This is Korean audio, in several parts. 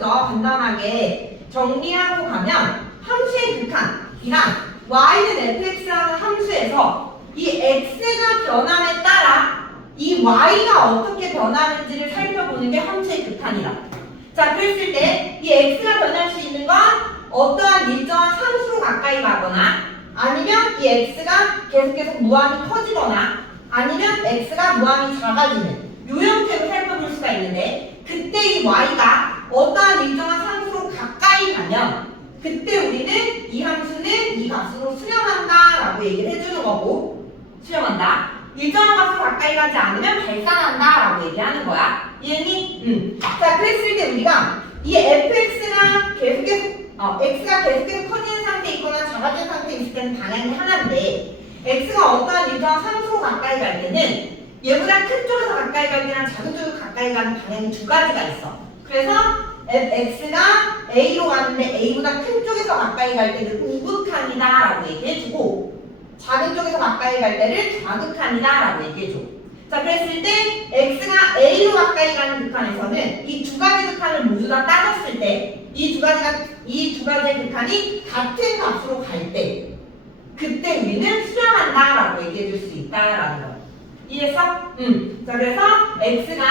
먼저 간단하게 정리하고 가면 함수의 극한이랑 y는 fx라는 함수에서 이 x가 변함에 따라 이 y가 어떻게 변하는지를 살펴보는 게 함수의 극한이다. 자, 그랬을 때 이 x가 변할 수 있는 건 어떠한 일정한 상수로 가까이 가거나 아니면 이 x가 계속해서 무한히 커지거나 아니면 x가 무한히 작아지는 요 형태로 살펴볼 수가 있는데 그때 이 y가 어떠한 일정한 상수로 가까이 가면 그때 우리는 이 함수는 이 값으로 수렴한다 라고 얘기를 해주는 거고 수렴한다. 일정한 값으로 가까이 가지 않으면 발산한다 라고 얘기하는 거야. 이해니? 자, 그랬을 때 우리가 이 fx가 계속해서 x가 계속해서 커지는 상태에 있거나 작아지는 상태에 있을 때는 방향이 하나인데 x가 어떠한 일정한 상수로 가까이 갈 때는 얘보다 큰 쪽에서 가까이 가기랑 작은 쪽에서 가까이 가는 방향이 두 가지가 있어. 그래서 x가 a로 가는데 a보다 큰 쪽에서 가까이 갈 때는 우극한이다 라고 얘기해주고 작은 쪽에서 가까이 갈 때를 좌극한이다 라고 얘기해줘. 자, 그랬을 때 x가 a로 가까이 가는 극한에서는 이 두 가지 극한을 모두 다 따졌을 때 이 두 가지의 극한이 같은 값으로 갈 때 그때 우리는 수렴한다 라고 얘기해 줄 수 있다라는 거. 이해했어? 자, 그래서 x가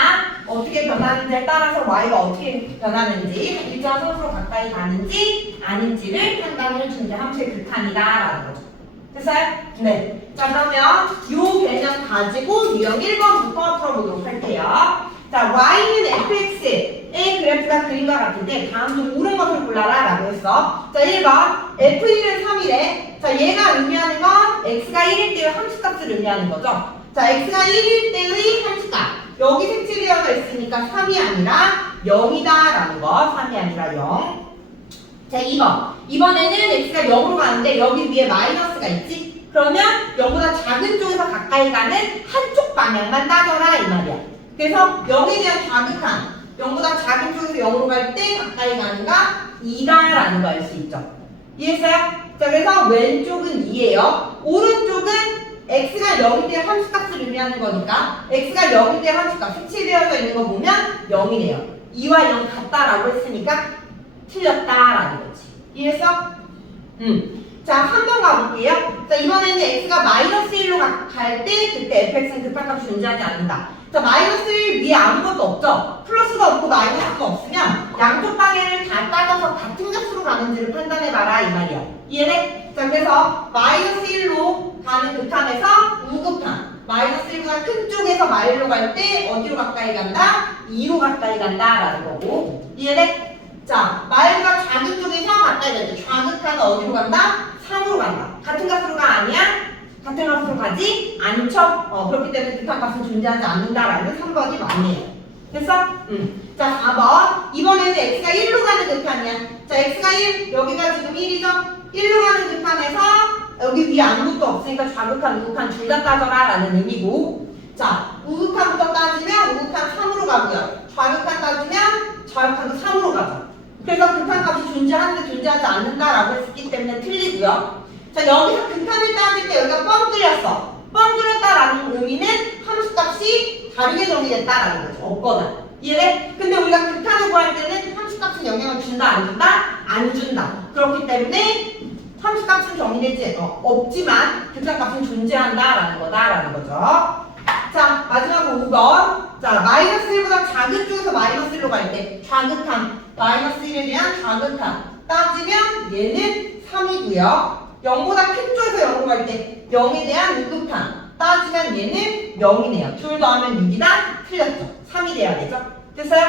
어떻게 변하는지에 따라서 y가 어떻게 변하는지 일정한 상수로 가까이 가는지 아닌지를 판단을 주는 게 함수의 극한이다라는 거죠. 됐어요? 네. 자, 그러면 요 개념 가지고 유형 1번부터 풀어보도록 할게요. 자, y는 fx의 그래프가 그림과 같은데 다음 중 옳은 것을 골라라 라고 했어. 자, 1번 f1은 3이래. 자, 얘가 의미하는 건 x가 1일 때의 함수값을 의미하는 거죠. 자, x가 1일 때의 함수값. 여기 색칠되어져 있으니까 3이 아니라 0이다 라는 거. 3이 아니라 0. 자, 2번. 이번에는 x가 0으로 가는데 여기 위에 마이너스가 있지? 그러면 0보다 작은 쪽에서 가까이 가는 한쪽 방향만 따져라 이 말이야. 그래서 0에 대한 좌극한 0보다 작은 쪽에서 0으로 갈 때 가까이 가는가 2다 라는 거 알 수 있죠. 이해했어요? 자, 그래서 왼쪽은 2예요. 오른쪽은 x가 0일 때 함수값을 의미하는 거니까 x가 0일 때 함수값 색칠되어져 있는 거 보면 0이네요. 2와 0 같다라고 했으니까 틀렸다라는 거지. 이해했어? 자, 한 번 가볼게요. 자, 이번에는 x가 마이너스 1로 갈 때 그때 fx는 극한값이 존재하지 않는다. 자, 마이너스 1 위에 아무것도 없죠? 플러스가 없고 마이너스가 없으면 양쪽 방향을 다 따져서 같은 값으로 가는지를 판단해봐라 이 말이야. 이해돼? 자, 그래서 마이너스 1로 가는 극한에서 우극한 마이너스 1보다 큰 쪽에서 마일로 갈 때 어디로 가까이 간다? 2로 가까이 간다 라는 거고. 이해돼? 자, 마일보다 작은 쪽에서 가까이 갈 때 좌극한은 어디로 간다? 3으로 간다. 같은 값으로 가 아니야? 같은 값으로 가지 않죠? 그렇기 때문에 극한 값은 존재하지 않는다라는 3번이 맞네요. 됐어? 자, 4번. 이번에는 x가 1로 가는 극한이야. 자, x가 1, 여기가 지금 1이죠? 1로 가는 극한에서 여기 위에 아무것도 없으니까 좌극한, 우극한 둘 다 따져라 라는 의미고 자, 우극한부터 따지면 우극한 3으로 가고요. 좌극한 따지면 좌극한도 3으로 가죠. 그래서 극한값이 존재하는데 존재하지 않는다라고 했기 때문에 틀리고요. 자, 여기서 극한을 따질 때 여기가 뻥 뚫렸어. 뻥 뚫렸다라는 의미는 함수값이 다르게 정의됐다라는 거죠. 없거나. 이해돼? 근데 우리가 극한을 구할 때는 함수값은 영향을 준다 안 준다? 안 준다. 그렇기 때문에 함수값은 정의되지 없지만 극한값은 존재한다라는 거다라는 거죠. 자, 마지막으로 5번. 자, 마이너스 1보다 작은 쪽에서 마이너스 1로 갈 때 좌극한 마이너스 1에 대한 좌극한 따지면 얘는 3이고요. 0보다 큰 쪽에서 0으로 갈 때 0에 대한 우극한 따지면 얘는 0이네요. 둘 더하면 6이다? 틀렸죠. 3이 돼야 되죠. 됐어요?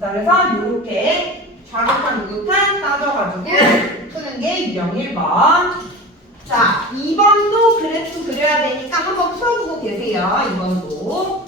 자, 그래서 이렇게 좌극한 우극한 따져가지고 푸는 게 유형 1번. 자, 2번도 그래프 그려야 되니까 한번 풀어보고 계세요. 2번도.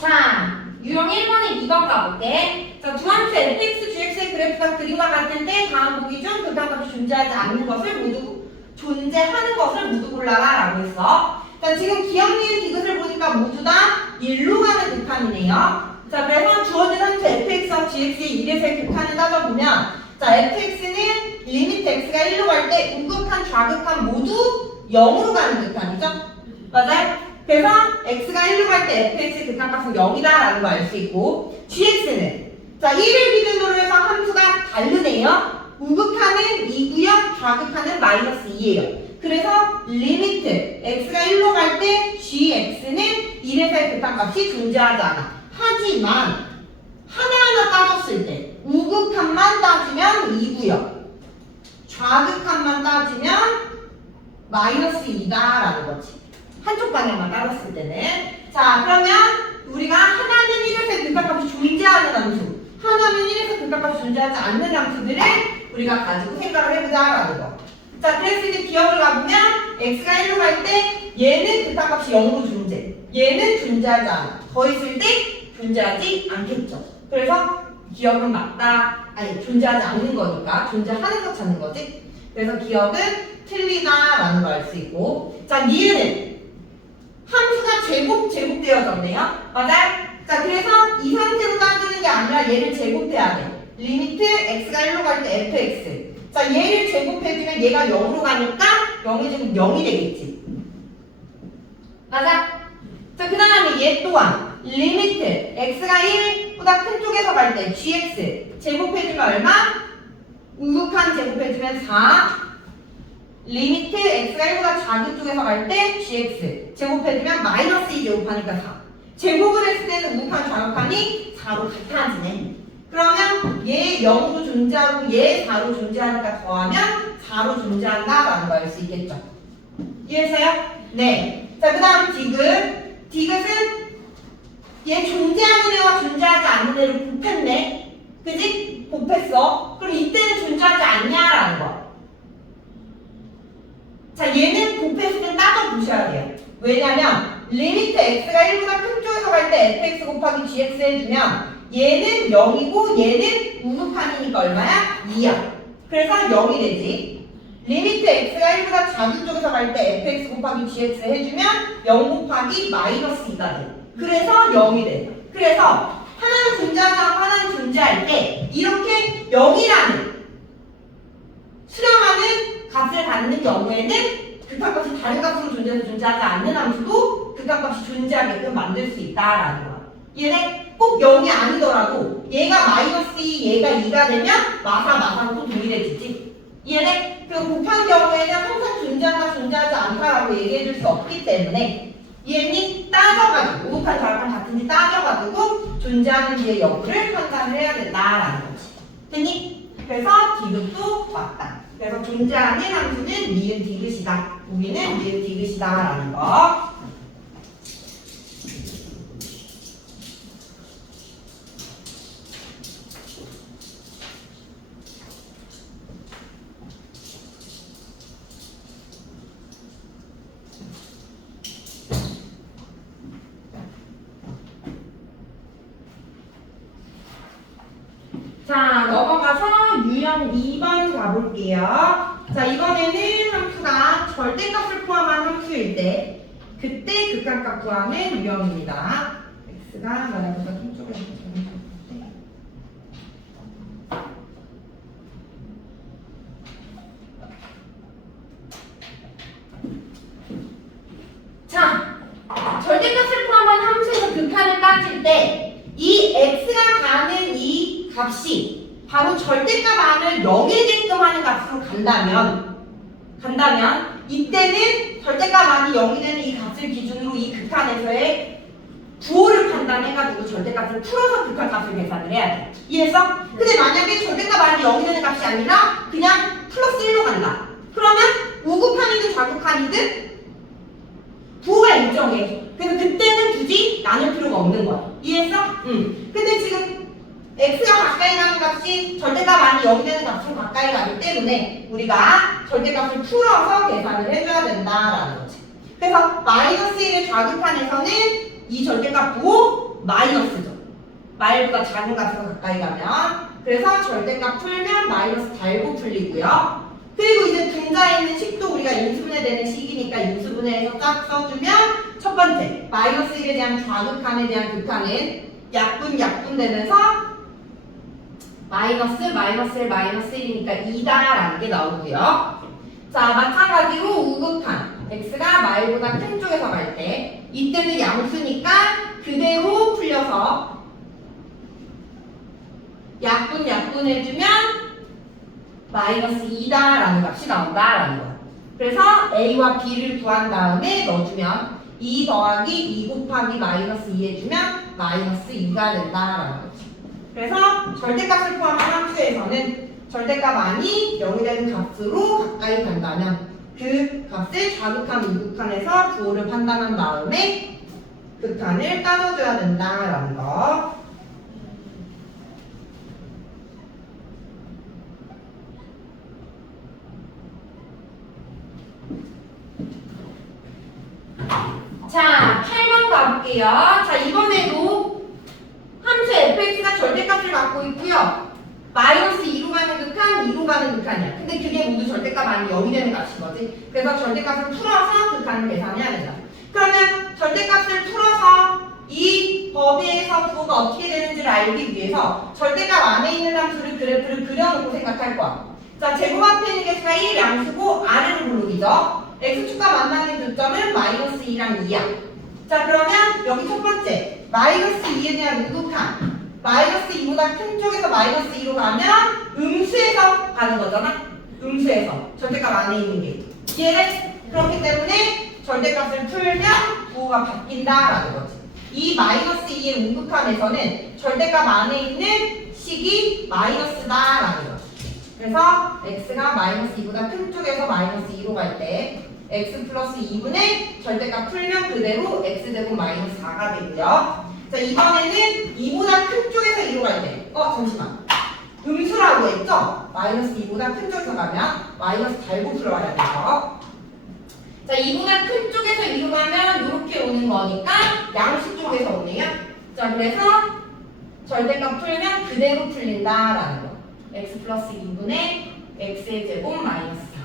자, 유형 1번에 2번 가볼게. 자, 두 함수 fx, gx의 그래프가 그림과 같은데 다음 보기 중 극한값이 존재하지 않는 것을 모두 존재하는 것을 모두 골라라 라고 했어. 자, 지금 기억, 니은, 디귿을 보니까 모두 다 1로 가는 극한이네요. 자, 그래서 주어진 함수 fx와 gx의 1에서의 극한을 따져보면 자, fx는 리미트 x가 1로 갈 때 우극한, 좌극한 모두 0으로 가는 극한이죠? 맞아요? 그래서 x가 1로 갈 때 fx의 극한값은 0이다 라는 거 알 수 있고 gx는 자, 1을 기준으로 해서 함수가 다르네요. 우극한은 2고요, 좌극한은 -2예요. 그래서 리미트 x가 1로 갈 때 gx는 1에서의 극한값이 존재하지 않아. 하지만 하나하나 따졌을 때 우극한만 따지면 2고요. 좌극한만 따지면 -2다라는 거지. 한쪽 방향만 따졌을 때는. 자, 그러면 우리가 하나는 1에서의 극한값이 존재하는 함수, 하나는 1에서 극한값이 존재하지 않는 함수들을 우리가 가지고 생각을 해보자라는 거. 자, 그랬을 때 기억을 가보면 x가 1로 갈 때 얘는 극한값이 0으로 존재, 얘는 존재하지 않아. 더했을 때 존재하지 않겠죠. 그래서 기억은 맞다, 아니 존재하지 않는 거니까 존재하는 거 찾는 거지. 그래서 기억은 틀리다라는 걸 알 수 있고. 자, 니은은 함수가 제곱되어졌네요. 맞아요? 자, 그래서 이 상태로 따지는 게 아니라 얘를 제곱해야 돼. 리미트 x가 1로 갈 때 fx. 자, 얘를 제곱해주면 얘가 0으로 가니까 0의 제곱 0이 되겠지. 맞아? 자, 그 다음에 얘 또한 리미트 x가 1보다 큰 쪽에서 갈 때 gx 제곱해주면 얼마? 우극한 제곱해주면 4. 리미트 x가 1보다 작은 쪽에서 갈 때 gx 제곱해주면 -2 제곱하니까 4. 제곱을 했을 때는 우극한 좌극한이 4로 같아지네. 그러면 얘 0으로 존재하고 얘 4로 존재하니까 더하면 4로 존재한다라는 거 알 수 있겠죠. 이해했어요? 네. 자, 그 다음 디귿. 디귿은 얘 존재하는 애와 존재하지 않는 애를 곱했네. 그지? 곱했어. 그럼 이때는 존재하지 않냐라는 거야. 자, 얘는 곱했을 때 따져보셔야 돼요. 왜냐면 리미트 x가 1보다 큰 쪽에서 갈 때 fx 곱하기 gx 해주면 얘는 0이고 얘는 우극한이니까 얼마야? 2야. 그래서 0이 되지. 리미트 x가 1보다 작은 쪽에서 갈 때 fx 곱하기 gx 해주면 0 곱하기 -2가 돼. 그래서 0이 돼. 그래서 하나는 존재하지 않고 하나는 존재할 때 이렇게 0이라는 수렴하는 값을 갖는 경우에는 극한값이 다른 값으로 존재해서 존재하지 않는 함수도 극한값이 존재하게끔 만들 수 있다라는 거야. 얘네 꼭 0이 아니더라도 얘가 -2, 얘가 2가 되면 마사랑 또 동일해지지. 얘네 그 곱한 경우에는 항상 존재한다, 존재하지 않다라고 얘기해 줄 수 없기 때문에 얘는 따져가지고 우극한 좌극한 같은지 따져가지고 존재하는지의 여부를 판단을 해야 된다라는 거지. 됐니? 그래서 디귿도 맞다. 그래서 존재하는 함수는 니은 디귿이다. 우리는 니은 디귿이다라는 거. 자, 넘어가서 유형 2번 가볼게요. 자, 이번에는 함수가 절대값을 포함한 함수일 때 그때 극한값 구하는 유형입니다. x가 나라보다 큰 쪽에 자, 절대값을 포함한 함수에서 극한을 따질 때 이 x가 가는 이 값이 바로 절대값 안을 0이게끔 하는 값으로 간다면 이때는 절대값 안이 0이 되는 이 값을 기준으로 이 극한에서의 부호를 판단해가지고 절대값을 풀어서 극한값을 계산을 해야 돼. 이해했어? 근데 만약에 절대값 안이 0이 되는 값이 아니라 그냥 플러스 1로 간다. 그러면 우극한이든 좌극한이든 부호가 일정해. 그래서 그때는 굳이 나눌 필요가 없는 거야. 이해했어? 응. 근데 지금 x가 가까이 가는 값이 절대값 아닌 0이 되는 값으로 가까이 가기 때문에 우리가 절대값을 풀어서 계산을 해줘야 된다라는 거지. 그래서 마이너스 1의 좌극한에서는 이 절대값 부호 마이너스죠. 마일보다 작은 값으로 가까이 가면. 그래서 절대값 풀면 마이너스 달고 풀리고요. 그리고 이제 분자에 있는 식도 우리가 인수분해 되는 식이니까 인수분해해서 딱 써주면 첫 번째 마이너스 1에 대한 좌극한에 대한 극한은 약분 되면서 마이너스 1 마이너스 1이니까 2다라는 게 나오고요. 자, 마찬가지로 우극한 x가 마일보다 큰 쪽에서 갈 때 이때는 양수니까 그대로 풀려서 약분 해주면 마이너스 2다라는 값이 나온다라는 거야. 그래서 a와 b를 구한 다음에 넣어주면 2 더하기 2 곱하기 마이너스 2 해주면 마이너스 2가 된다라는 거지. 그래서 절대값을 포함한 함수에서는 절대값 아닌 0이 되는 값으로 가까이 간다면 그 값을 좌극한 우극한에서 부호를 판단한 다음에 극한을 따져줘야 된다라는 거. 자, 8번 가볼게요. 자, 이번에도 함수 fx가 절대값을 갖고 있고요. 마이너스 2로 가는 극한, 2로 가는 극한이야. 근데 그게 모두 절대값 아닌 0이 되는 값인 거지. 그래서 절대값을 풀어서 극한을 계산해야 된다. 그러면 절대값을 풀어서 이 범위에서 부호가 어떻게 되는지를 알기 위해서 절대값 안에 있는 함수를 그래프를 그려놓고 생각할 거야. 자, 제곱 앞에 있는 개수가 1 양수고 아래로 블록이죠. x축과 만나는 교점은 마이너스 2랑 2야. 자, 그러면 여기 첫 번째 마이너스 2에 대한 우극한 마이너스 2보다 큰 쪽에서 마이너스 2로 가면 음수에서 가는 거잖아. 음수에서 절대값 안에 있는 게 이해돼? 그렇기 때문에 절대값을 풀면 부호가 바뀐다라는 거지. 이 마이너스 2의 우극한에서는 절대값 안에 있는 식이 마이너스다라는 거지. 그래서 x가 마이너스 2보다 큰 쪽에서 마이너스 2로 갈 때 x 플러스 2분의 절대값 풀면 그대로 x제곱 마이너스 4가 되고요. 자, 이번에는 2보다 큰 쪽에서 2로 갈 때 잠시만. 음수라고 했죠? 마이너스 2보다 큰 쪽에서 가면 마이너스 달고 풀어야 돼요. 자, 2보다 큰 쪽에서 2로 가면 이렇게 오는 거니까 양수 쪽에서 오네요. 자, 그래서 절대값 풀면 그대로 풀린다라는 거. x 플러스 2분의 x의 제곱 마이너스 4.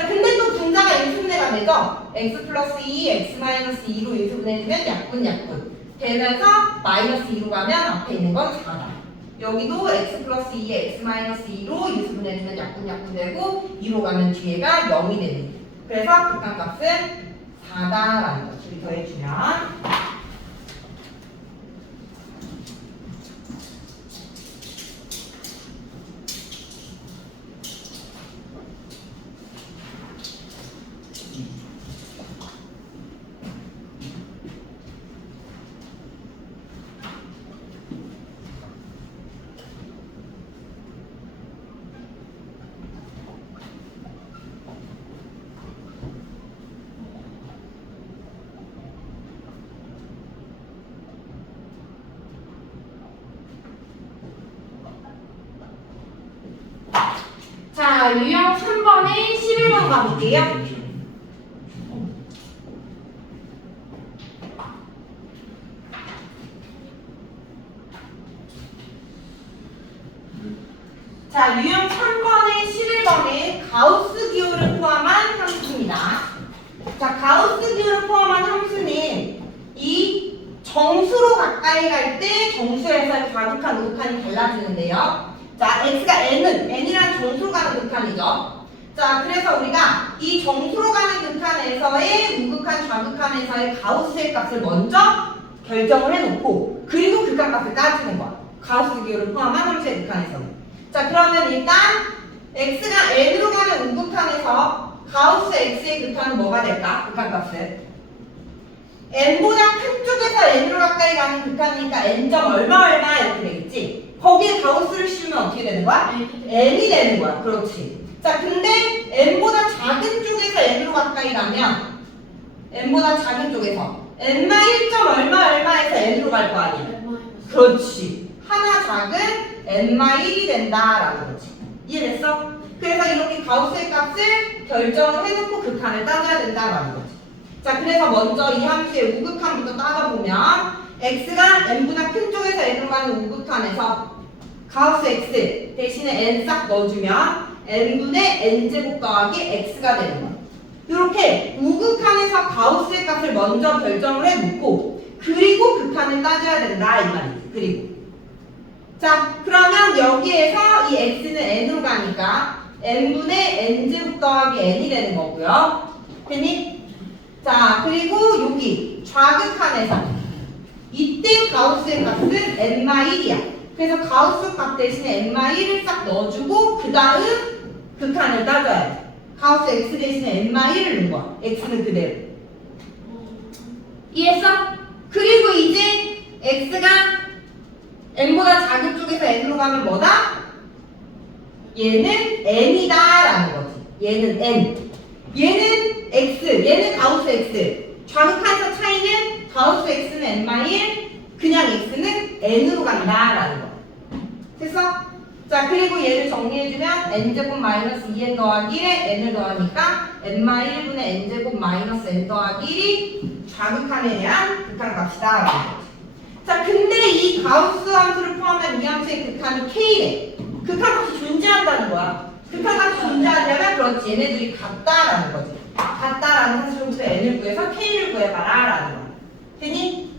자, 근데 또 분자가 인수분해가 되죠? x 플러스 2, x 마이너스 2로 인수분해되면 약분 되면서 마이너스 2로 가면 앞에 있는 건 4다. 여기도 x 플러스 2에 x 마이너스 2로 인수분해되면 약분 되고 2로 가면 뒤에가 0이 되는. 그래서 극한값은 4다라는 거 둘이 더해주면 자, 유형 3번에 11번 가볼게요. 자, 유형 3번에 11번에 가우스 기호를 포함한 함수입니다. 자, 가우스 기호를 포함한 함수는 이 정수로 가까이 갈 때 정수에서의 좌극한, 우극한이 달라지는데요. 자, x가 n이란 정수로 가는 극한이죠. 자, 그래서 우리가 이 정수로 가는 극한에서의 우극한, 좌극한에서의 가우스의 값을 먼저 결정을 해놓고 그리고 극한값을 따지는 거야. 가우스 기호를 포함한 함수의 극한에서는. 자, 그러면 일단 x가 n으로 가는 우극한에서 가우스 x의 극한은 뭐가 될까? 극한값은 n보다 큰 쪽에서 n으로 가까이 가는 극한이니까 n점 얼마 이렇게 되겠지? 거기에 가우스를 씌우면 어떻게 되는 거야? n이 되는 거야. 그렇지. 자, 근데 n보다 작은 쪽에서 n으로 가까이 가면 n보다 작은 쪽에서 n마 1점 얼마에서 n으로 갈 거 아니야? 그렇지. 하나 작은 n-1이 된다라는 거지. 이해됐어? 그래서 이렇게 가우스의 값을 결정을 해놓고 극한을 따져야 된다라는 거지. 자, 그래서 먼저 이 함수의 우극한부터 따져보면 x가 n보다 큰 쪽에서 n으로 가는 우극한에서 가우스 x 대신에 n 싹 넣어주면 n분의 n제곱 더하기 x가 되는 거야. 이렇게 우극한에서 가우스의 값을 먼저 결정을 해놓고 그리고 극한을 따져야 된다 이 말이지. 그리고 자, 그러면 여기에서 이 x는 n으로 가니까 n분의 n제곱 더하기 n이 되는 거고요. 됐니? 자, 그리고 여기 좌극한에서 이때 가우스의 값은 n-1이야. 그래서 가우스 값 대신에 n-1을 싹 넣어주고 그 다음 극한을 따져야 돼. 가우스 x 대신에 n-1을 넣은 거야. x는 그대로. 이해했어? 그리고 이제 x가 n보다 작은 쪽에서 n으로 가면 뭐다? 얘는 n이다 라는 거지. 얘는 n. 얘는 x. 얘는 가우스 x. 좌극한에서 차이는 가우스 x는 n-1, 그냥 x는 n으로 간다 라는 거. 됐어? 자, 그리고 얘를 정리해주면 n제곱 마이너스 2n 더하기 1에 n을 더하니까 n-1분의 n제곱 마이너스 n 더하기 1이 좌극한에 대한 극한 값이다 라는 거지. 자, 근데 이 가우스 함수를 포함한 이 함수의 극한이 k래. 극한 값이 존재한다는 거야. 극한 값이 존재하려면 그렇지. 얘네들이 같다라는 거지. 같다라는 사실로부터 n을 구해서 k를 구해봐라 라는 거야. 됐니?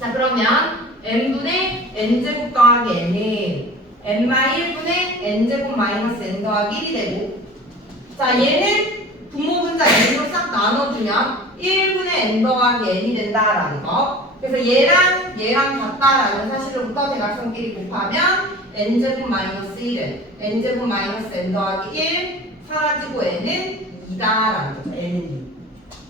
자, 그러면 n분의 n제곱 더하기 n은 n-1분의 n제곱 마이너스 n 더하기 1이 되고, 자, 얘는 분모분자 n으로 싹 나눠주면 1분의 n 더하기 n이 된다라는 거. 그래서 얘랑 같다라는 사실로부터 대각선끼리 곱하면 n제곱 마이너스 1은 n제곱 마이너스 n 더하기 1 사라지고 n은 2다라는 거죠. n은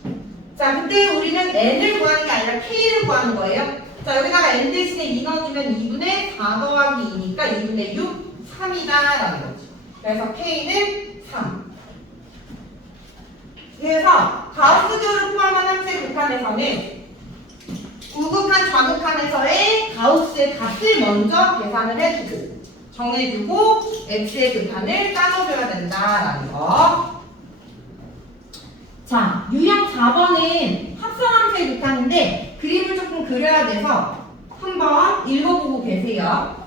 2. 자, 그때 우리는 n을 구하는 게 아니라 k를 구하는 거예요. 자, 여기다가 n 대신에 2 넣어주면 2분의 4 더하기 2니까 2분의 6, 3이다라는 거죠. 그래서 k는 3. 그래서 가우스교를 포함한 함수의 극한에서는 우극한, 좌극한에서의 가우스의 값을 먼저 계산을 해주고 정해주고 x의 극한을 따져줘야 된다라는 거. 자, 유형 4번은 합성함수의 극한인데 그림을 조금 그려야 돼서 한번 읽어보고 계세요.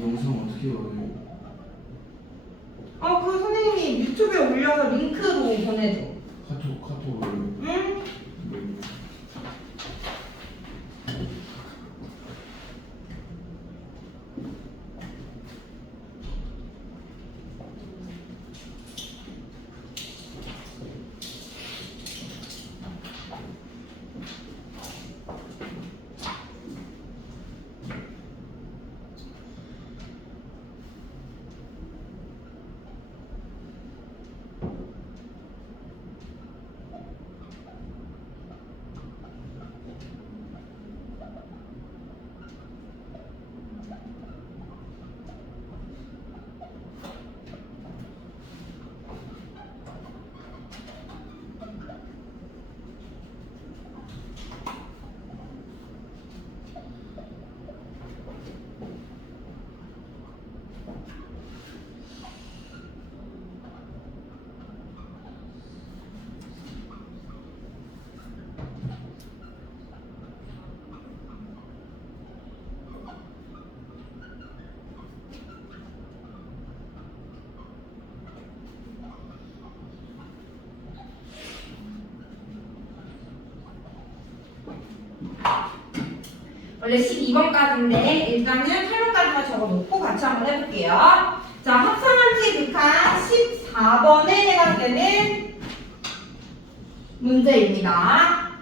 영상 어떻게 봐요? 그 선생님이 유튜브에 올려서 링크로 보내줘. 카톡으로. 응? 네. 원래 12번까지인데 일단은 8번까지만 적어놓고 같이 한번 해볼게요. 자, 합성함수의 극한 14번에 해당되는 문제입니다.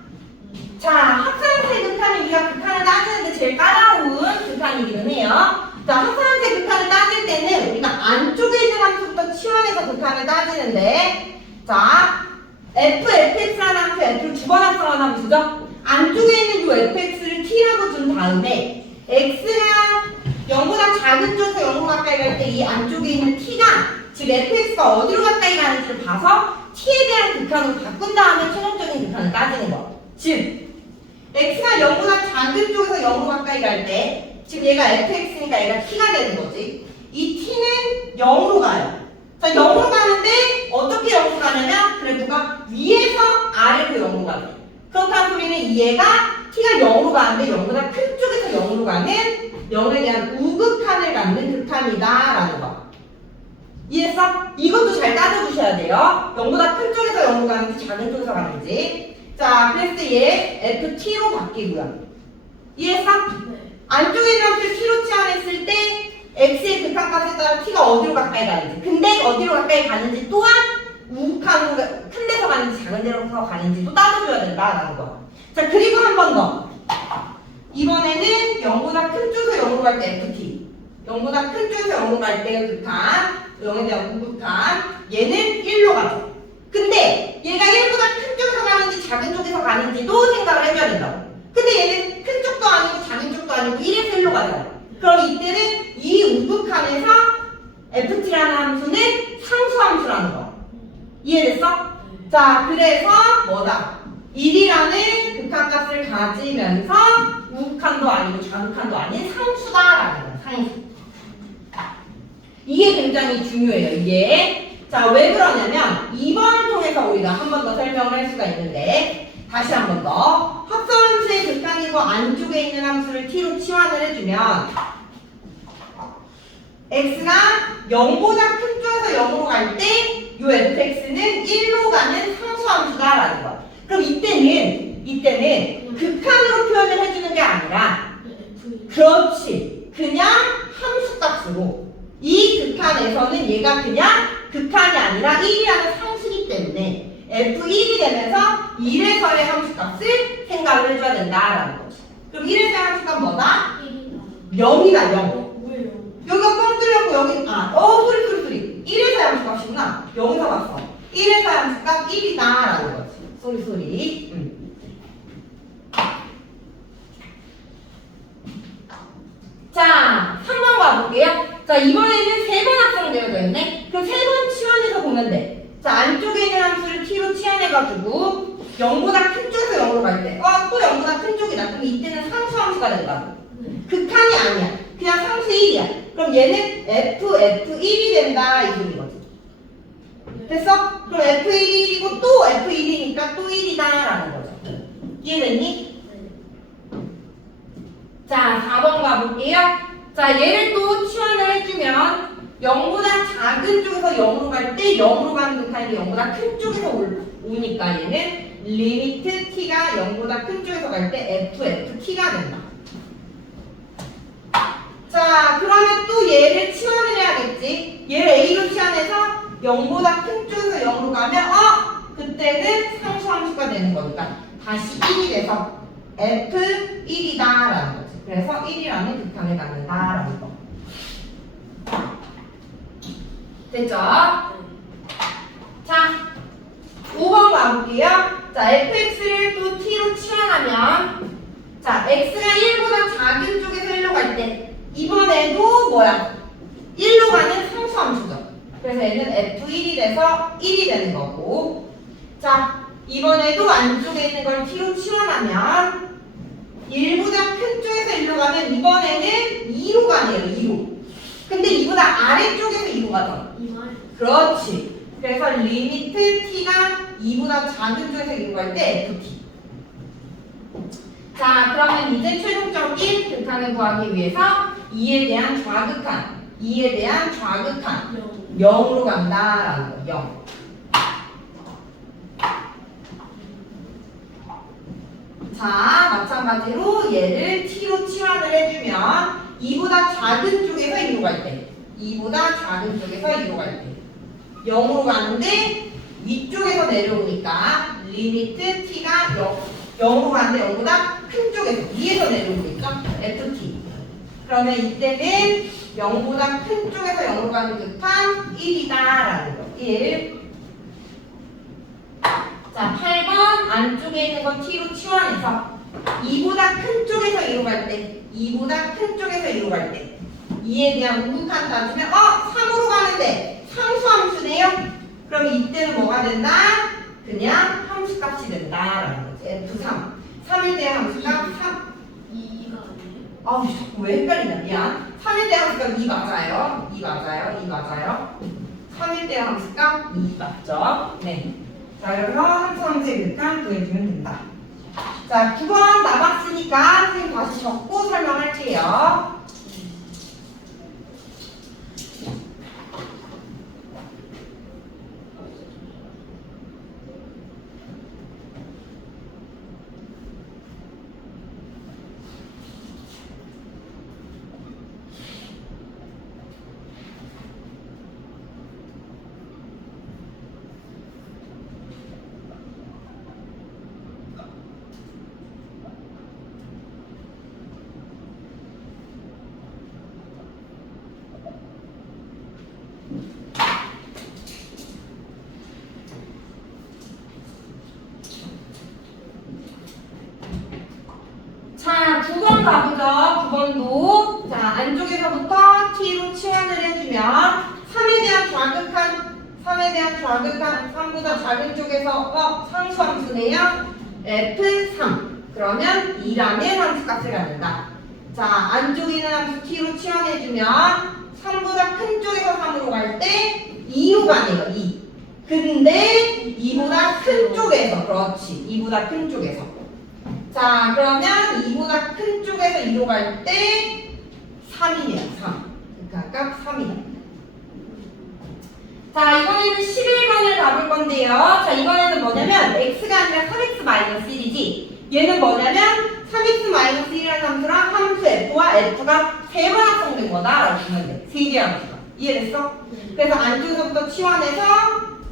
자, 합성함수의 극한은 우리가 극한을 따지는데 제일 까다로운 극한이기는 해요. 자, 합성함수의 극한을 따질 때는 우리가 안쪽에 있는 함수부터 치환해서 극한을 따지는데, 자, fx라는 함수, f를 두 번 합성한 함수죠? 안쪽에 있는 이 fx를 t라고 준 다음에 x가 0보다 작은 쪽에서 0으로 가까이 갈 때 이 안쪽에 있는 t가 즉 fx가 어디로 가까이 가는지를 봐서 t에 대한 극한으로 바꾼 다음에 최종적인 극한을 따지는 거. 즉 x가 0보다 작은 쪽에서 0으로 가까이 갈 때 지금 얘가 fx니까 얘가 t가 되는 거지. 이 t는 0으로 가요. 자, 0으로 가는데 어떻게 0으로 가냐면 그래프가 위에서 아래로 0으로 가요. 그렇다는 소리는 얘가 t가 0으로 가는데 0보다 큰 쪽에서 0으로 가는 0에 대한 우극한을 갖는 극한이다 라는 거. 이해했어? 이것도 잘 따져주셔야 돼요. 0보다 큰 쪽에서 0으로 가는지 작은 쪽에서 가는지. 자, 그랬을 때 얘 ft로 바뀌고요. 이해했어? 네. 안쪽에 있는 함수를 t로 치환했을 때 x의 극한값에 따라 t가 어디로 가까이 가는지, 근데 어디로 가까이 가는지 또한 우극한으로 큰 데서 가는지 작은 데서 가는지도 따져줘야 된다라는 거야. 자, 그리고 한 번 더. 이번에는 0보다 큰 쪽에서 0으로 갈 때 ft, 0보다 큰 쪽에서 0으로 갈 때의 극한, 0에 대한 우극한, 얘는 1로 가죠. 근데 얘가 1보다 큰 쪽에서 가는지 작은 쪽에서 가는지도 생각을 해줘야 된다고. 근데 얘는 큰 쪽도 아니고 작은 쪽도 아니고 1에서 1로 가잖아요. 그럼 이때는 이 우극한에서 ft라는 함수는 상수함수라는 거. 이해됐어? 자, 그래서 뭐다? 1이라는 극한값을 가지면서 우극한도 아니고 좌극한도 아닌 상수다라는 거야. 상수. 이게 굉장히 중요해요. 이게. 자, 왜 그러냐면 2번을 통해서 우리가 한 번 더 설명을 할 수가 있는데 다시 한 번 더. 합성함수의 극한이고 안쪽에 있는 함수를 t로 치환을 해주면 x가 0보다 큰 쪽에서 0으로 갈 때 이 fx는 1로 가는 상수함수다라는 거야. 그럼 이때는 극한으로 표현을 해주는 게 아니라 그렇지. 그냥 함수값으로 이 극한에서는 얘가 그냥 극한이 아니라 1이라는 상수기 때문에 f1이 되면서 1에서의 함수값을 생각을 해줘야 된다라는 거지. 그럼 1에서의 함수값 뭐다? 0이다 0. 왜요? 여기가 뻥 뚫렸고 여기 소리 1에서의 함수값이구나. 여기서 봤어. 1에서의 함수값 1이다 라는 거지. 소리 자, 3번 가볼게요. 자, 이번에는 3번 합성되어져 있네. 그럼 3번 치환해서 보면 돼. 자, 안쪽에 있는 함수를 t로 치환해가지고 0보다 큰 쪽에서 0으로 갈 때 또 0보다 큰 쪽이다. 그럼 이때는 상수함수가 된다고. 극한이 아니야. 그냥 상수 1이야. 그럼 얘는 f1이 된다 이 소리인 거지. 됐어? 그럼 f1이 1이고 또 f1이니까 또 1이다 라는 거죠. 이해됐니? 자, 4번 가볼게요. 자, 얘를 또 치환을 해주면 0보다 작은 쪽에서 0으로 갈 때 0으로 가는 극한인데 0보다 큰 쪽에서 오니까 얘는 리미트 t가 0보다 큰 쪽에서 갈 때 ft가 된다. 자, 그러면 또 얘를 치환을 해야겠지. 얘를 a로 치환해서 0보다 큰 쪽에서 0으로 가면 그때는 상수함수가 되는 거니까 다시 1이 돼서 f1이다 라는 거지. 그래서 1이라는 극한을 갖는다라는 거. 됐죠? 자, 5번 가볼게요. 자, fx를 또 t로 치환하면 자, x가 1보다 작은 쪽에서 1로 갈 때 이번에도 뭐야? 1로 가는 상수함수죠. 그래서 얘는 f1이 돼서 1이 되는 거고 자, 이번에도 안쪽에 있는 걸 t로 치환하면 1보다 큰 쪽에서 1로 가면 이번에는 2로 가네요. 2로. 근데 이보다 아래쪽에서 2로 가잖아. 그렇지. 그래서 리미트 t가 2보다 작은 쪽에서 2로 갈 때 ft. 자, 그러면 이제 최종적인 극한을 구하기 위해서 2에 대한 좌극한, 2에 대한 좌극한 0으로 간다라는 거. 0. 자, 마찬가지로 얘를 t로 치환을 해주면 2보다 작은 쪽에서 2로 갈 때, 2보다 작은 쪽에서 2로 갈 때 0으로 가는데 위쪽에서 내려오니까 리미트 t가 0으로 가는데 0보다 큰 쪽에서 위에서 내려오니까 ft. 그러면 이때는 0보다 큰 쪽에서 0으로 가는 극한 1이다라는 거. 1. 자, 8번 안쪽에 있는 건 t로 치환해서 2보다 큰 쪽에서 2로 갈 때, 2보다 큰 쪽에서 2로 갈 때, 2에 대한 우극한 따지면 3으로 가는데 상수함수네요. 그럼 이때는 뭐가 된다? 그냥 함수값이 된다라는 거지. F3. 3에 대한 함수값 3. 2가 아니에요? 아우, 자꾸 왜 헷갈리냐, 미안. 3에 대한 함수값 2 맞아요. 2 맞아요. 2 맞아요. 3에 대한 함수값 2 맞죠? 네. 자, 그래서 함수함수의 극한 구해주면 된다. 자, 9번 남았으니까 선생님 다시 적고 설명할게요. 자, 9번 가보죠. 9번도. 자, 안쪽에서부터 t로 치환을 해주면 3에 대한 좌극한, 3에 대한 좌극한, 3보다 작은 쪽에서 상수함수네요. F3. 그러면 2라는 함수값을 갖는다. 자, 안쪽에 있는 함수 t로 치환해주면 3보다 큰 쪽에서 3으로 갈 때 2로 가네요. 2. 근데 2보다 큰 쪽에서, 그렇지. 2보다 큰 쪽에서. 자, 그러면 2보다 큰 쪽에서 2로 갈 때 3이네요. 3. 그러니까 값 3이다. 자, 이번에는 11번을 가볼 건데요. 자, 이번에는 뭐냐면 x가 아니라 3x-1이지. 얘는 뭐냐면 3x-1이라는 함수랑 함수 f와 f가 3번 합성된 거다라고 보면 돼. 3개의 함수가. 이해됐어? 그래서 안쪽에서부터 치환해서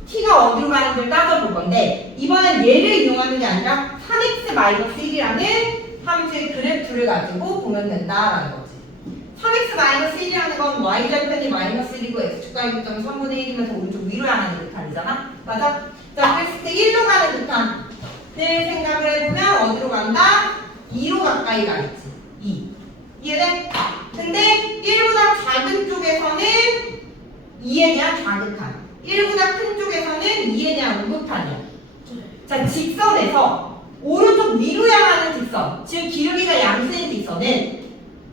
t가 어디로 가는지를 따져볼 건데 이번엔 얘를 이용하는 게 아니라 3x-1이라는 함수의 그래프를 가지고 보면 된다라는 거지. 3x-1이라는 건 y절편이 -1이고 x축과 6.3분의 1이면서 오른쪽 위로 향하는 극한이잖아. 맞아? 자, 그랬을 때 1로 가는 극한을 생각을 해보면 어디로 간다? 2로 가까이 가겠지. 2. 이해돼? 근데 1보다 작은 쪽에서는 2에 대한 좌극한, 1보다 큰 쪽에서는 2에 대한 우극한이야. 자, 직선에서 오른쪽 위로 향하는 직선, 즉 기울기가 양수인 직선은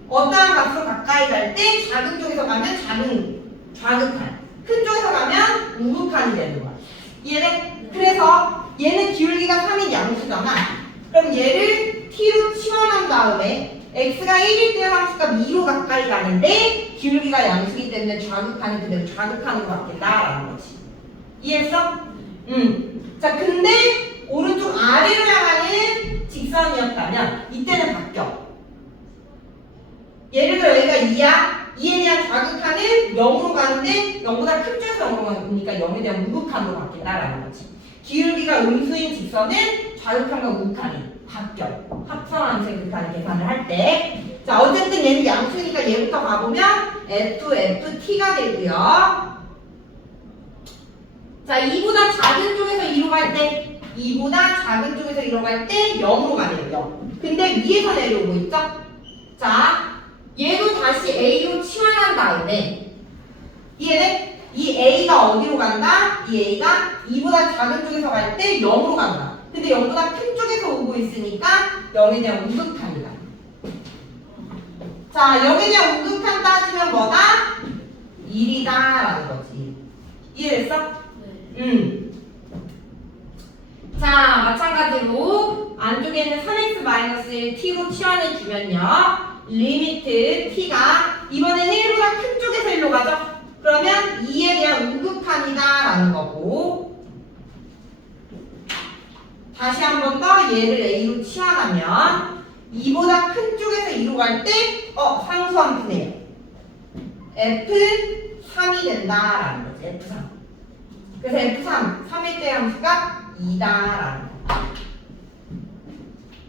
어떠한 값으로 가까이 갈 때 작은 쪽에서 가면 작은 좌극한, 큰 쪽에서 가면 우극한이 되는 거야. 이해돼? 그래서 얘는 기울기가 3인 양수잖아. 그럼 얘를 t로 치환한 다음에 x가 1일 때 함수가 2로 가까이 가는데 기울기가 양수기 때문에 좌극한이 그대로 좌극한으로 바뀐다라는 거지. 이해했어? 자, 근데 오른쪽 아래로 향하는 직선이었다면 이때는 바뀌어. 예를 들어 여기가 2야. 2에 대한 좌극한은 0으로 가는데 0보다 큰 쪽에서 0으로 가니까 0에 대한 우극한으로 바뀐다라는 거지. 기울기가 음수인 직선은 좌극한과 우극한이 바뀌어. 합성함수의 극한을 계산을 할 때. 자, 어쨌든 얘는 양수니까 얘부터 가보면 FT가 되고요. 자, 2보다 작은 쪽에서 2로 갈 때, 2보다 작은 쪽에서 2로 갈 때 0으로 가네요. 0. 근데 위에서 내려오고 있죠? 자, 얘도 다시 A로 치환한 다음에 이해돼? 이 A가 어디로 간다? 이 A가 2보다 작은 쪽에서 갈 때 0으로 간다. 근데 0보다 큰 쪽에서 오고 있으니까 0에 대한 우극한이다. 자, 0에 대한 우극한 따지면 뭐다? 1이다 라는 거지. 이해됐어? 네. 자, 마찬가지로 안쪽에 있는 3x-1 t로 치환해 주면요. 리미트 t가 이번에는 1보다 큰 쪽에서 1로 가죠? 그러면 2에 대한 우극한이다 라는 거고, 다시 한 번 더 얘를 a로 치환하면 2보다 큰 쪽에서 2로 갈 때 상수함수네요. F3이 된다라는 거지. F3. 그래서 F3, 3의 때 함수가 2다라는 거.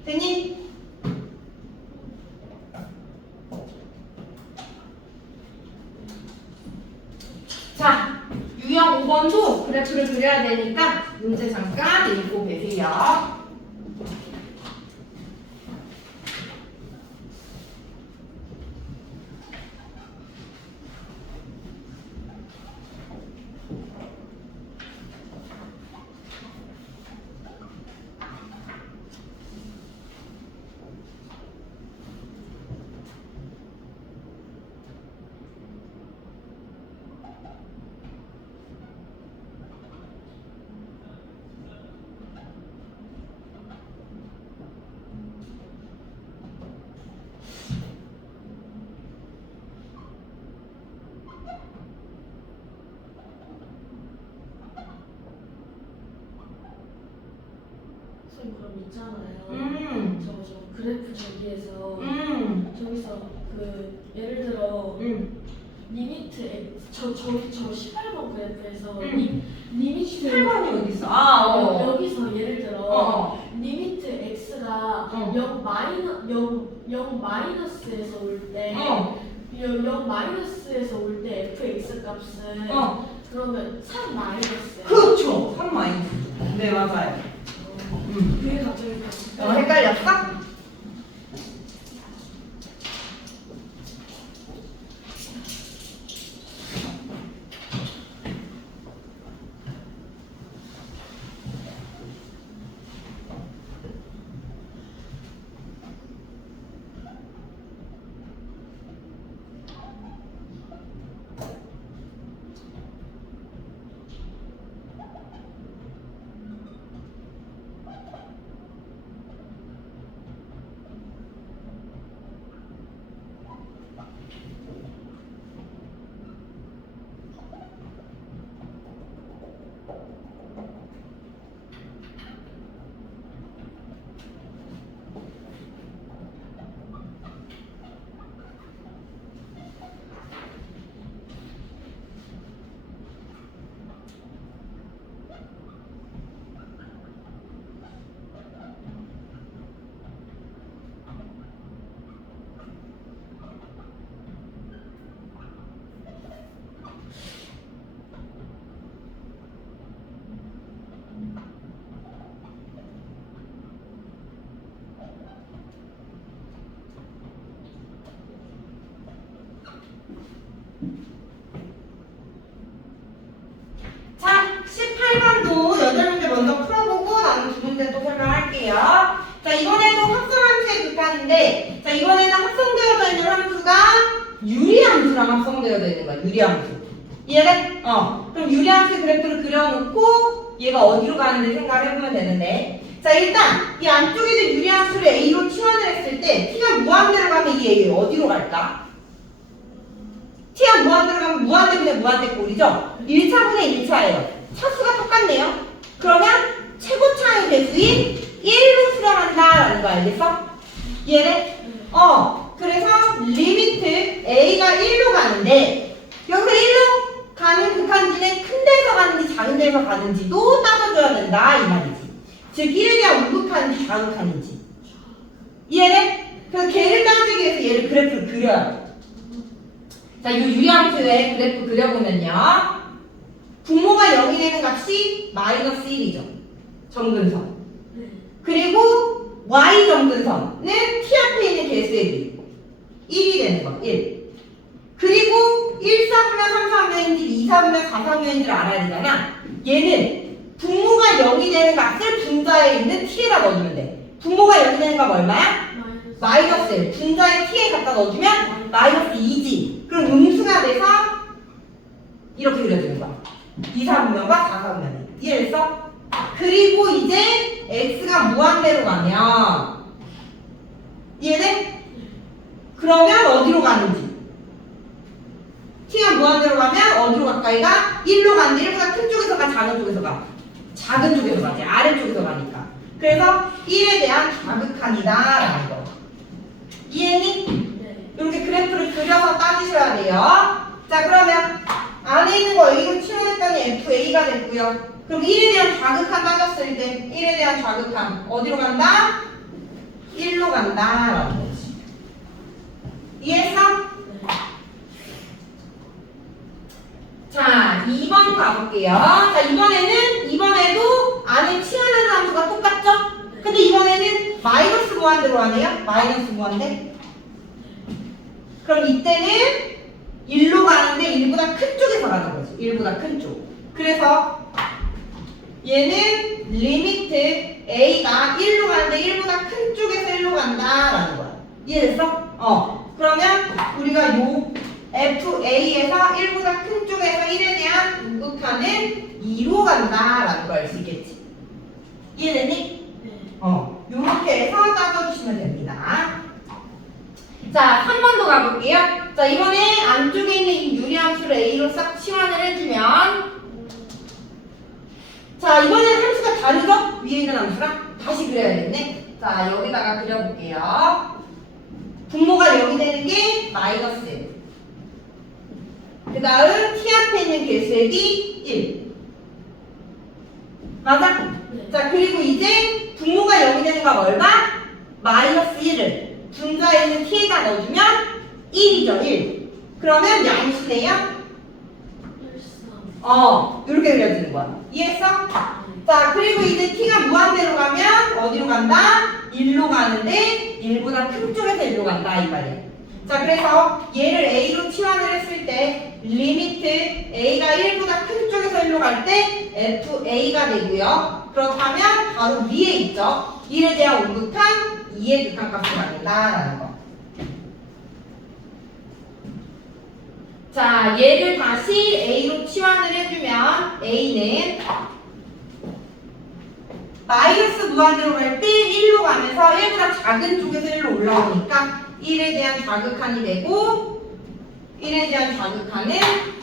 됐니? 그래프를 그려야 되니까 문제 잠깐 읽고 계세요. 선생님 그럼 있잖아요. 저 그래프 저기에서 저기서 그 예를 들어 리미트 X 저 18번 그래프에서 리미트 8번이 어디 있어? 여기서 예를 들어 리미트 X가 0 마이너스에서 올 때 0 마이너스에서 올 때 fx 값은 그러면 3 마이너스. 그렇죠. 3 마이너스. 네, 맞아요. 그게 갑자기 헷갈렸어? 자, 18번도 8문제 먼저 풀어보고 나는 2문제 또 설명할게요. 자, 이번에도 합성함수의 극한인데, 자, 이번에는 합성되어져 있는 함수가 유리함수랑 합성되어져 있는 거야, 유리함수. 이해돼? 그럼 유리함수 그래프를 그려놓고 얘가 어디로 가는지 생각을 해보면 되는데, 자, 일단 이 안쪽에 있는 유리함수를 A로 치환을 했을 때 T가 무한대로 가면 이 A 어디로 갈까? T가 무한대로 가면 무한대분의 무한대 꼴이죠? 1차분의 1차예요. 차수가 똑같네요. 그러면 최고차의 배수인 1로 수렴한다라는 거 알겠어? 이해돼? 그래서 리미트 A가 1로 가는데 여기서 1로 가는 극한지는 큰 데서 가는지 작은 데서 가는지도 따져줘야 된다 이 말이지. 즉 1에 대한 우극한지 좌극한인지. 이해돼? 그래서 걔를 따지기 위해서 얘를 그래프를 그려야 돼. 자, 이 유리함수의 그래프 그려보면요. 분모가 0이 되는 값이 마이너스 1이죠. 점근선. 그리고 y 점근선은 t 앞에 있는 개수의 비. 1이 되는 거. 1. 그리고 1, 4분면 3, 4분면인지 2, 4분면 4, 4분면인지를 알아야 되잖아. 얘는 분모가 0이 되는 값을 분자에 있는 t에다 넣어주면 돼. 분모가 0이 되는 값 얼마야? 마이너스 1. 분자에 t에 갖다 넣어주면 마이너스 2지. 그럼 음수가 돼서 이렇게 그려지는 거야. 2, 4분면과 4, 4분면이. 이해했어? 그리고 이제 x가 무한대로 가면 이해돼? 그러면 어디로 가는지. t가 무한대로 가면 어디로 가까이 가? 1로 가는데 1보다 큰 쪽에서 가? 작은 쪽에서 가? 작은 쪽에서 가지. 아래쪽에서 가니까. 그래서 1에 대한 좌극한이다 라는 거. 이해니? 이렇게 그래프를 그려서 따지셔야 돼요. 자, 그러면 안에 있는 거 A로 치환했더니 FA가 됐고요. 그럼 1에 대한 좌극한 따졌을 때 1에 대한 좌극한 어디로 간다? 1로 간다 라는 거지. 이해했어? 자, 2번 가볼게요. 자, 이번에도 안에 치환하는 함수가 똑같죠? 근데 이번에는 마이너스 무한대로 하네요. 마이너스 무한대. 그럼 이때는 1로 가는데 1보다 큰 쪽에서 가는 거지. 1보다 큰 쪽. 그래서 얘는 리미트 A가 1로 가는데 1보다 큰 쪽에서 1로 간다라는 거야. 이해됐어? 그러면 우리가 요 FA에서 1보다 큰 쪽에서 1에 대한 우극한은 2로 간다라는 걸 알 수 있겠지. 이해됐니? 네. 요렇게 해서 따져주시면 됩니다. 자, 3번 더 가볼게요. 자, 이번에 안쪽에 있는 이 유리함수를 A로 싹 치환을 해주면 자, 이번엔 함수가 다르죠? 위에 있는 함수랑 다시 그려야겠네. 자, 여기다가 그려볼게요. 분모가 0이 되는 게 마이너스. 그 다음 t 앞에 있는 개수액이 1. 맞아? 네. 자, 그리고 이제 분모가 0이 되는 건 얼마? 마이너스 1을 분자에 있는 t에다 넣어주면 1이죠, 1. 그러면 양수네요? 이렇게 그려지는 거야. 이해했어? 자, 그리고 이제 t가 무한대로 가면 어디로 간다? 1로 가는데 1보다 큰 쪽에서 1로 간다 이 말이야. 자, 그래서 얘를 a로 치환을 했을 때 리미트 a가 1보다 큰 쪽에서 1로 갈 때 fa가 되고요. 그렇다면 바로 위에 있죠. 1에 대한 우극한 2의 극한값을 갖는다라는 거. 자, 얘를 다시 a로 치환을 해주면 a는 마이너스 무한대로 갈 때 1로 가면서 1보다 작은 쪽에서 1로 올라오니까 1에 대한 자극한이 되고 1에 대한 자극한은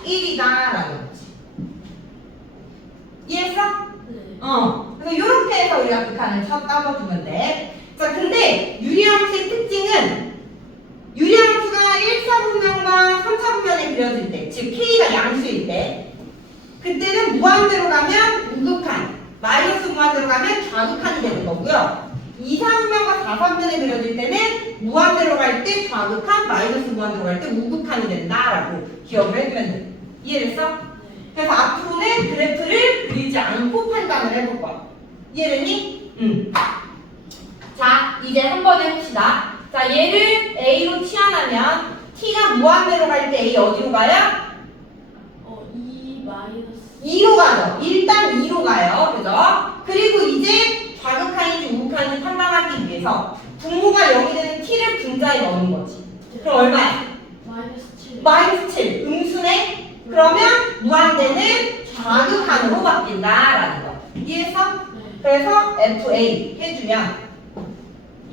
1이다라는 거지. 이해했어? 네. 그래서 이렇게 해서 우리가 극한을 따져주면 돼. 자, 근데 유리함수의 특징은 유리함수가 1차분면과 3차분면에 그려질 때, 즉 K가 양수일 때 그때는 무한대로 가면 우극한, 마이너스 무한대로 가면 좌극한이 되는 거고요. 2차분면과 4차분면에 그려질 때는 무한대로 갈 때 좌극한, 마이너스 무한대로 갈 때 우극한이 된다라고 기억을 해주면 돼. 이해됐어? 그래서 앞으로는 그래프를 그리지 않고 판단을 해볼 거야. 이해됐니? 자, 이제 한번 해봅시다. 자, 얘를 A로 치환하면 T가 무한대로 갈 때 A 어디로 가요? 2 마이너스 2로 가죠. 일단 2로 가요. 그죠? 그리고 이제 좌극한인지 우극한인지 판단하기 위해서 분모가 0이 되는 T를 분자에 넣는 거지. 그럼 얼마야? 마이너스 7. 마이너스 7. 음수네? 그러면 무한대는 좌극한으로 바뀐다라는 거. 이해했어? 네. 그래서 FA 해주면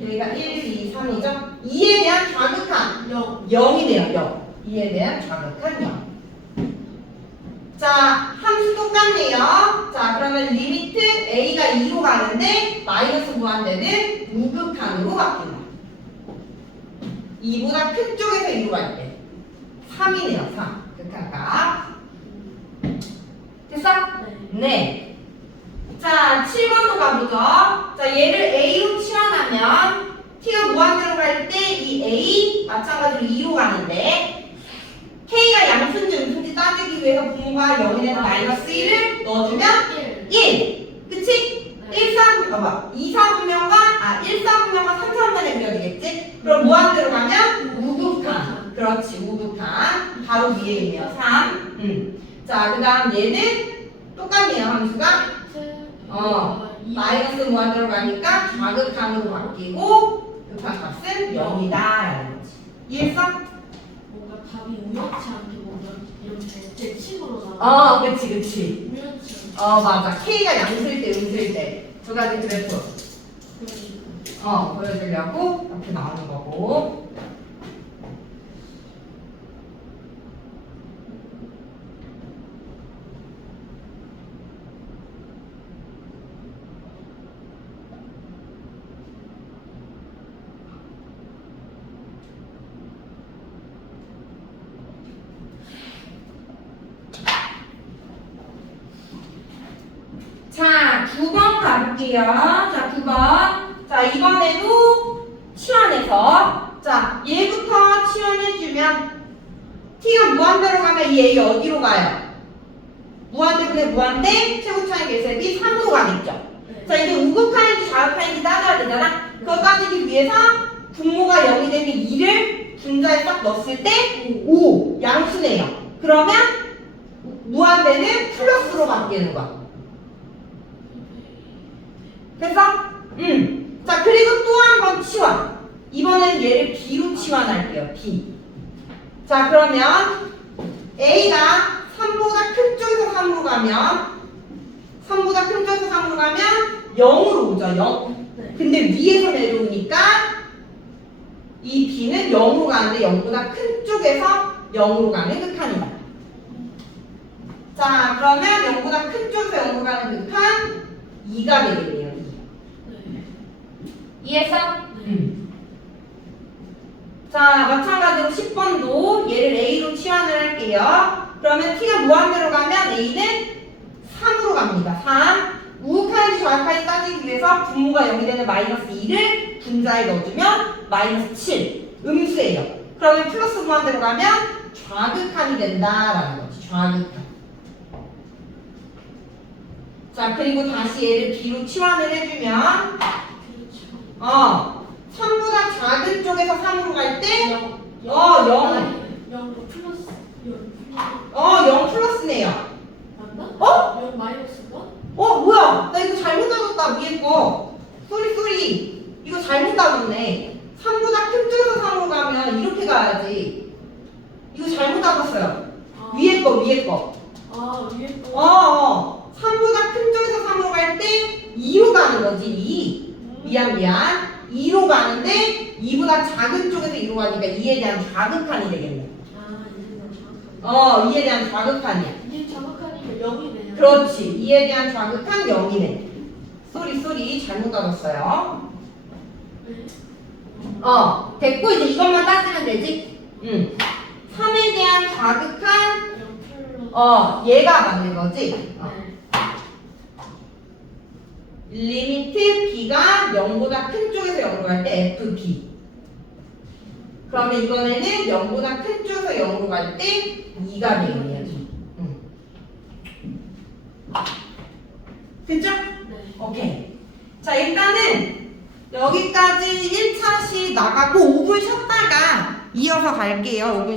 여기가 1, 2, 3이죠? 2에 대한 좌극한 0. 0이네요. 0. 2에 대한 좌극한 0. 자, 함수 똑같네요. 자, 그러면 리미트 A가 2로 가는데 마이너스 무한대는 우극한으로 바뀐다. 2보다 큰 쪽에서 2로 갈 때 3이네요. 3. 극한값. 됐어? 네. 네. 자, 7번도 가보죠. 자, 얘를 A로 치환하면 T가 무한대로 갈 때 이 A 마찬가지로 2로 가는데 K가 양수인지 음수인지 따지기 위해서 분모가 0이 돼서 마이너스 1을 넣어주면 1. 1. 그치? 네. 1, 4, 2, 4분면과 1, 4분면과 3, 4분면에 그려지겠지? 그럼 무한대로 가면 우극한. 그렇지, 우극한. 바로 위에 있네요. 3. 자, 그 다음 얘는 똑같네요. 함수가 마이너스 무한대로 가니까 좌극한으로 바뀌고 극한값은 0이다라는 거지. 이해했어? 뭔가 답이 우연치 않게 뭔가 이렇게 대칭으로 나와. 그치. 우연치 않게. 맞아. K가 양수일 때, 음수일 때. 두 가지 그래프. 그러니까. 보여주려고 이렇게 나오는 거고. 자, 9번 가볼게요. 자, 9번. 자, 이번에도 치환해서. 자, 얘부터 치환해주면 T가 무한대로 가면 이 A 어디로 가요? 때문에 무한대 최고차의 계수액이 3으로 가겠죠. 자, 이제 우극한인지 좌극한인지 따져야 되잖아. 그거 따지기 위해서 분모가 0이 되면 2를 분자에 딱 넣었을 때 5 양수네요. 그러면 무한대는 플러스로 바뀌는 거야. 됐어? 자, 그리고 또 한 번 치환. 이번에는 얘를 B로 치환할게요. B. 자, 그러면 A가 3보다 큰 쪽에서 3으로 가면 3보다 큰 쪽에서 3으로 가면 0으로 오죠. 0. 네. 근데 위에서 내려오니까 이 B는 0으로 가는데 0보다 큰 쪽에서 0으로 가는 극한이다. 자, 그러면 0보다 큰 쪽에서 0으로 가는 극한 2가 되겠네요. 2. 네. 이해했어? 네. 자, 마찬가지로 10번도 얘를 A로 치환을 할게요. 그러면 T가 무한대로 가면 A는 3으로 갑니다. 3. 우극한인지 좌극한인지 따지기 위해서 분모가 0이 되는 마이너스 2를 분자에 넣어주면 마이너스 7. 음수예요. 그러면 플러스 무한대로 가면 좌극한이 된다라는 거지. 좌극한. 자, 그리고 다시 얘를 B로 치환을 해주면 3보다 작은 쪽에서 3으로 갈 때 0 플러스 0 플러스네요. 맞나? 0 마이너스가? 뭐야? 나 이거 잘못 따졌다. 위에 거. 쏘리. 이거 잘못 따졌네. 3보다 큰 쪽에서 3으로 가면 이렇게 가야지. 이거 잘못 따졌어요. 위에 거. 위에 거. 3보다 큰 쪽에서 3으로 갈 때 2로 가는 거지. 2. 미안. 2로 가는데 2보다 작은 쪽에서 2로 가니까 2에 대한 좌극한이 되겠네. 이제 2에 대한 좌극한이야. 이게 정확하니까 0이네요. 그렇지. 2에 대한 좌극한 0이네. 쏘리. 잘못 따졌어요. 됐고 이제 이것만 따지면 되지? 3에 대한 좌극한 0 플러스 얘가 맞는 거지? 네. 리미트 B가 0보다 큰 쪽에서 0으로 갈 때 FB. 그러면 이번에는 0보다 큰 쪽에서 0으로 갈 때 2가 되겠네요. 됐죠? 네. 오케이. 자, 일단은 여기까지 1차시 나가고 5분 쉬었다가 이어서 갈게요. 5분